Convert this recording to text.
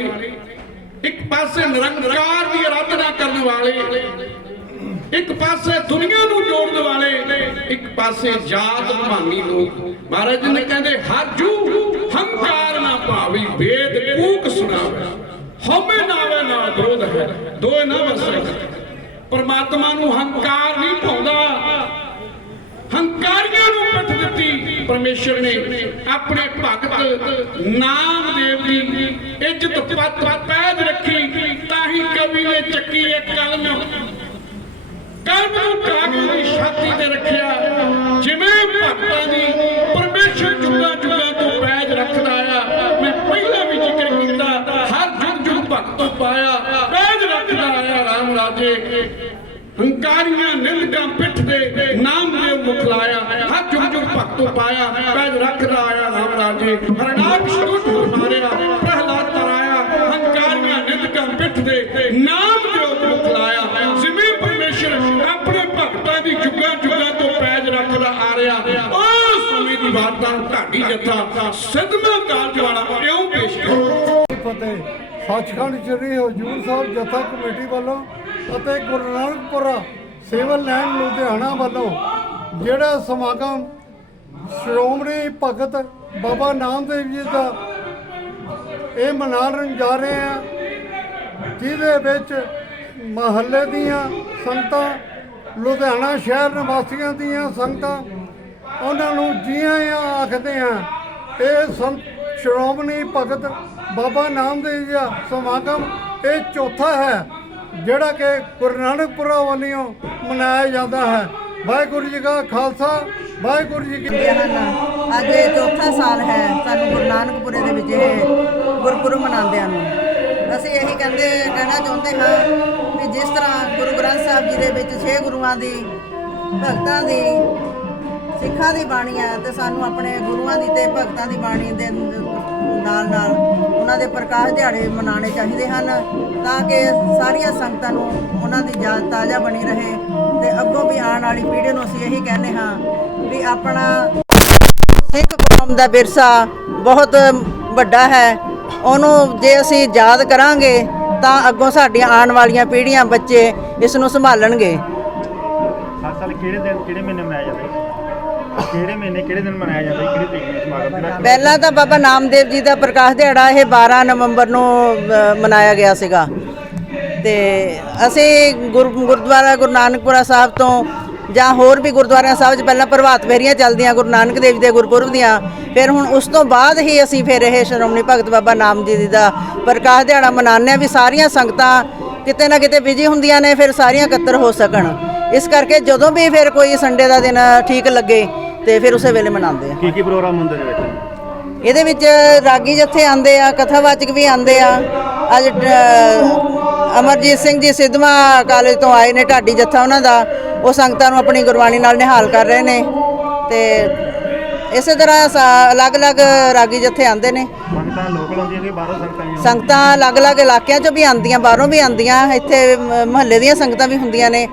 ਵਾਲੇ, ਇੱਕ ਪਾਸੇ ਨਿਰੰਕਾਰ ਦੀ ਆਰਾਧਨਾ ਕਰਨ ਵਾਲੇ, ਇੱਕ ਪਾਸੇ ਦੁਨੀਆ ਨੂੰ ਜੋੜਨ ਵਾਲੇ, ਇੱਕ ਪਾਸੇ ਜਾਤ ਭਾਨੀ ਲੋਕ। ਮਹਾਰਾਜ ਨੇ ਕਹਿੰਦੇ, ਹਰ ਜੂ ਹੰਕਾਰ ਨਾ ਭਾਵੀ ਵੇਦ ਕੂਕ ਸੁਣਾਵੇ। ਹਉਮੈ ਨਾਵੇ ਨਾ ਵਿਰੋਧ ਹੈ। ਦੋਏ ਨਾ ਵਸੇ ਪਰਮਾਤਮਾ ਨੂੰ ਹੰਕਾਰ ਨਹੀਂ ਪਾਉਂਦਾ। ਹੰਕਾਰੀਆਂ ਨੂੰ ਪਿੱਠ ਦਿੱਤੀ। ਪਰਮੇਸ਼ਰ ਨੇ ਆਪਣੇ ਭਗਤ ਨਾਮਦੇਵ ਦੀ ਇੱਜ਼ਤ ਪੱਤ ਪੈਦ ਰੱਖੀ, ਤਾਂ ਹੀ ਕਵੀ ਨੇ ਚੱਕੀ ਇਹ ਕਲਮ। ਕਲਮ ਨੂੰ ਕਾਗਜ਼ ਦੀ ਛਾਤੀ ਤੇ ਰੱਖਿਆ। ਜਿਵੇਂ ਭਗਤਾਂ ਦੀ ਪਰਮੇਸ਼ਰ ਜੁਗਾ ਜੁਗਾ ਤੋਂ ਪੈਜ ਰੱਖਦਾ ਆ, ਮੈਂ ਪਹਿਲਾਂ ਵੀ ਜ਼ਿਕਰ ਕੀਤਾ, ਹਰ ਜੁਗ ਜੁਗ ਭਗਤ ਤੋਂ ਪਾਇਆ ਪੈਜ ਰੱਖਦਾ ਆਇਆ ਰਾਮ ਰਾਜੇ। ਹੰਕਾਰੀਆਂ ਨਿੰਦਕਾਂ ਪਿੱਠ ਦੇ ਨਾਮ ਦੇ ਮੁਖ ਲਾਇਆ ਹਰ ਜੁਗ ਭਗਤੋ ਪਾਇਆ ਪੈਜ ਰੱਖਦਾ ਆਇਆ ਰਾਮ ਰਾਜੇ, ਹਰਨਾਮ ਸ਼ੁਰੂ ਮਾਰਿਆ ਪ੍ਰਹਲਾਦ ਤਰਾਇਆ ਹੰਕਾਰੀਆਂ ਨਿੰਦਕਾਂ ਪਿੱਠ ਦੇ ਨਾਮ ਦੇ ਮੁਖ ਲਾਇਆ ਜਿਵੇਂ ਪਰਮੇਸ਼ਰ ਆਪਣੇ ਭਗਤਾਂ ਦੀ ਜੁਗਾਂ ਜੁਗਾਂ ਤੋਂ ਪੈਜ ਰੱਖਦਾ ਆ ਰਿਹਾ ਉਸ ਸਮੇਂ ਦੀ ਵਾਰਤਾ ਢਾਡੀ ਜੱਥਾ ਸਿੱਧਵਾਂ ਕਾਲਜ ਵਾਲਾ ਇਉਂ ਪੇਸ਼ ਕਰੋ? ਫਤਿਹ ਸੱਚਖੰਡ ਸ੍ਰੀ ਹਜੂਰ ਸਾਹਿਬ ਜਥਾ ਕਮੇਟੀ ਵੱਲੋਂ ਅਤੇ ਗੁਰੂ ਨਾਨਕਪੁਰਾ ਸਿਵਲ ਲਾਈਨ ਲੁਧਿਆਣਾ ਵੱਲੋਂ ਜਿਹੜਾ ਸਮਾਗਮ ਸ਼੍ਰੋਮਣੀ ਭਗਤ ਬਾਬਾ ਨਾਮਦੇਵ ਜੀ ਦਾ ਇਹ ਮਨਾਉਣ ਜਾ ਰਹੇ ਆ ਜਿਹਦੇ ਵਿੱਚ ਮਹੱਲੇ ਦੀਆਂ ਸੰਗਤਾਂ, ਲੁਧਿਆਣਾ ਸ਼ਹਿਰ ਨਿਵਾਸੀਆਂ ਦੀਆਂ ਸੰਗਤਾਂ, ਉਹਨਾਂ ਨੂੰ ਜੀਆਂ ਆਖਦੇ ਆ ਇਹ ਸੰਤ ਸ਼੍ਰੋਮਣੀ ਭਗਤ ਬਾਬਾ ਨਾਮਦੇਵ ਜੀ ਦਾ ਸਮਾਗਮ ਇਹ ਚੌਥਾ ਹੈ। ਜਿਹੜਾ ਕਿ ਗੁਰੂ ਨਾਨਕਪੁਰਾ ਵੱਲੋਂ ਮਨਾਇਆ ਜਾਂਦਾ ਹੈ। ਵਾਹਿਗੁਰੂ ਜੀ ਕਾ ਖਾਲਸਾ, ਵਾਹਿਗੁਰੂ ਜੀ ਕੀ ਹੁੰਦੀਆਂ ਹਨ ਅੱਜ ਇਹ ਚੌਥਾ ਸਾਲ ਹੈ ਸਾਨੂੰ ਗੁਰੂ ਨਾਨਕਪੁਰੇ ਦੇ ਵਿੱਚ ਇਹ ਗੁਰਪੁਰਬ ਮਨਾਉਂਦਿਆਂ ਨੂੰ। ਅਸੀਂ ਇਹੀ ਕਹਿੰਦੇ, ਕਹਿਣਾ ਚਾਹੁੰਦੇ ਹਾਂ ਵੀ ਜਿਸ ਤਰ੍ਹਾਂ ਗੁਰੂ ਗ੍ਰੰਥ ਸਾਹਿਬ ਜੀ ਦੇ ਵਿੱਚ ਛੇ ਗੁਰੂਆਂ ਦੀ, ਭਗਤਾਂ ਦੀ ਸਿੱਖਾਂ ਦੀ ਬਾਣੀ ਹੈ ਤੇ ਸਾਨੂੰ ਆਪਣੇ ਗੁਰੂਆਂ ਦੀ ਤੇ ਭਗਤਾਂ ਦੀ ਬਾਣੀ ਦੇ ਨਾਲ ਨਾਲ ਉਹਨਾਂ ਦੇ ਪ੍ਰਕਾਸ਼ ਦਿਹਾੜੇ ਮਨਾਉਣੇ ਚਾਹੀਦੇ ਹਨ ਤਾਂ ਕਿ ਸਾਰੀਆਂ ਸੰਗਤਾਂ ਨੂੰ ਉਹਨਾਂ ਦੀ ਯਾਦ ਤਾਜ਼ਾ ਬਣੀ ਰਹੇ ਤੇ ਅੱਗੋਂ ਵੀ ਆਉਣ ਵਾਲੀ ਪੀੜ੍ਹੀ ਨੂੰ ਅਸੀਂ ਇਹੀ ਕਹਿੰਦੇ ਹਾਂ ਵੀ ਆਪਣਾ ਸਿੱਖ ਕੌਮ ਦਾ ਵਿਰਸਾ ਬਹੁਤ ਵੱਡਾ ਹੈ, ਉਹਨੂੰ ਜੇ ਅਸੀਂ ਯਾਦ ਕਰਾਂਗੇ ਤਾਂ ਅੱਗੋਂ ਸਾਡੀਆਂ ਆਉਣ ਵਾਲੀਆਂ ਪੀੜ੍ਹੀਆਂ ਬੱਚੇ ਇਸ ਨੂੰ ਸੰਭਾਲਣਗੇ। ਹਰ ਸਾਲ ਕਿਹੜੇ ਦਿਨ, ਕਿਹੜੇ ਮਹੀਨੇ ਮਨਾਇਆ ਜਾਂਦਾ? ਹੈ ਕਿਹੜੇ ਮਹੀਨੇ ਕਿਹੜੇ ਦਿਨ ਮਨਾਇਆ ਜਾਂਦਾ ਹੈ ਕਿਹੜੀ ਤਰੀਕ ਨੂੰ ਸਮਾਗਮ? ਜਿਹੜਾ ਪਹਿਲਾਂ ਤਾਂ ਬਾਬਾ ਨਾਮਦੇਵ ਜੀ ਦਾ ਪ੍ਰਕਾਸ਼ ਦਿਹਾੜਾ ਇਹ 12 ਨਵੰਬਰ ਨੂੰ ਅ, ਮਨਾਇਆ ਗਿਆ ਸੀਗਾ। ਤੇ ਅਸੀਂ ਗੁਰ ਗੁਰਦੁਆਰਾ ਗੁਰੂ ਨਾਨਕਪੁਰਾ ਸਾਹਿਬ ਤੋਂ ਜਾਂ ਹੋਰ ਵੀ ਗੁਰਦੁਆਰਿਆਂ ਸਾਹਿਬ 'ਚ ਪਹਿਲਾਂ ਪ੍ਰਭਾਤ ਫੇਰੀਆਂ ਚੱਲਦੀਆਂ ਗੁਰੂ ਨਾਨਕ ਦੇਵ ਜੀ ਦੇ ਗੁਰਪੁਰਬ ਦੀਆਂ। ਫਿਰ ਹੁਣ ਉਸ ਤੋਂ ਬਾਅਦ ਹੀ ਅਸੀਂ ਫਿਰ ਇਹ ਸ਼੍ਰੋਮਣੀ ਭਗਤ ਬਾਬਾ ਨਾਮ ਜੀ ਦਾ ਪ੍ਰਕਾਸ਼ ਦਿਹਾੜਾ ਮਨਾਉਂਦੇ ਹਾਂ ਵੀ ਸਾਰੀਆਂ ਸੰਗਤਾਂ ਕਿਤੇ ਨਾ ਕਿਤੇ ਬਿਜ਼ੀ ਹੁੰਦੀਆਂ ਨੇ ਫਿਰ ਸਾਰੀਆਂ ਇਕੱਤਰ ਹੋ ਸਕਣ। ਇਸ ਕਰਕੇ ਜਦੋਂ ਵੀ ਫਿਰ ਕੋਈ ਸੰਡੇ ਦਾ ਦਿਨ ਠੀਕ ਲੱਗੇ ਤੇ ਫਿਰ ਉਸੇ ਵੇਲੇ ਮਨਾਉਂਦੇ ਆ। ਕੀ ਕੀ ਪ੍ਰੋਗਰਾਮ ਹੁੰਦੇ ਨੇ ਵਿੱਚ? ਇਹਦੇ ਵਿੱਚ ਰਾਗੀ ਜਥੇ ਆਂਦੇ ਆ ਕਥਾਵਾਚਕ ਵੀ ਆਂਦੇ ਆ। ਅੱਜ ਅ, ਅਮਰਜੀਤ ਸਿੰਘ ਜੀ ਸਿੱਧਵਾਂ ਕਾਲਜ ਤੋਂ ਆਏ ਨੇ ਢਾਡੀ ਜਥਾ ਉਹਨਾਂ ਦਾ। ਉਹ ਸੰਗਤਾਂ ਨੂੰ ਆਪਣੀ ਗੁਰਬਾਣੀ ਨਾਲ ਨਿਹਾਲ ਕਰ ਰਹੇ ਨੇ। ਤੇ ਇਸੇ ਤਰ੍ਹਾਂ ਸਾ- ਅਲੱਗ-ਅਲੱਗ ਰਾਗੀ ਜਥੇ ਆਂਦੇ ਨੇ। ਸੰਗਤਾਂ ਲੋਕਲ ਹੁੰਦੀਆਂ ਕਿ ਬਾਹਰੋਂ ਸੰਗਤਾਂ ਆਈਆਂ ਸੰਗਤਾਂ ਅਲੱਗ-ਅਲੱਗ ਇਲਾਕਿਆਂ ਚੋਂ ਵੀ ਆਂਦੀਆਂ ਬਾਹਰੋਂ ਵੀ ਆਂਦੀਆਂ ਇੱਥੇ ਮਹੱਲੇ ਦੀਆਂ ਸੰਗਤਾਂ ਵੀ ਹੁੰਦੀਆਂ ਨੇ।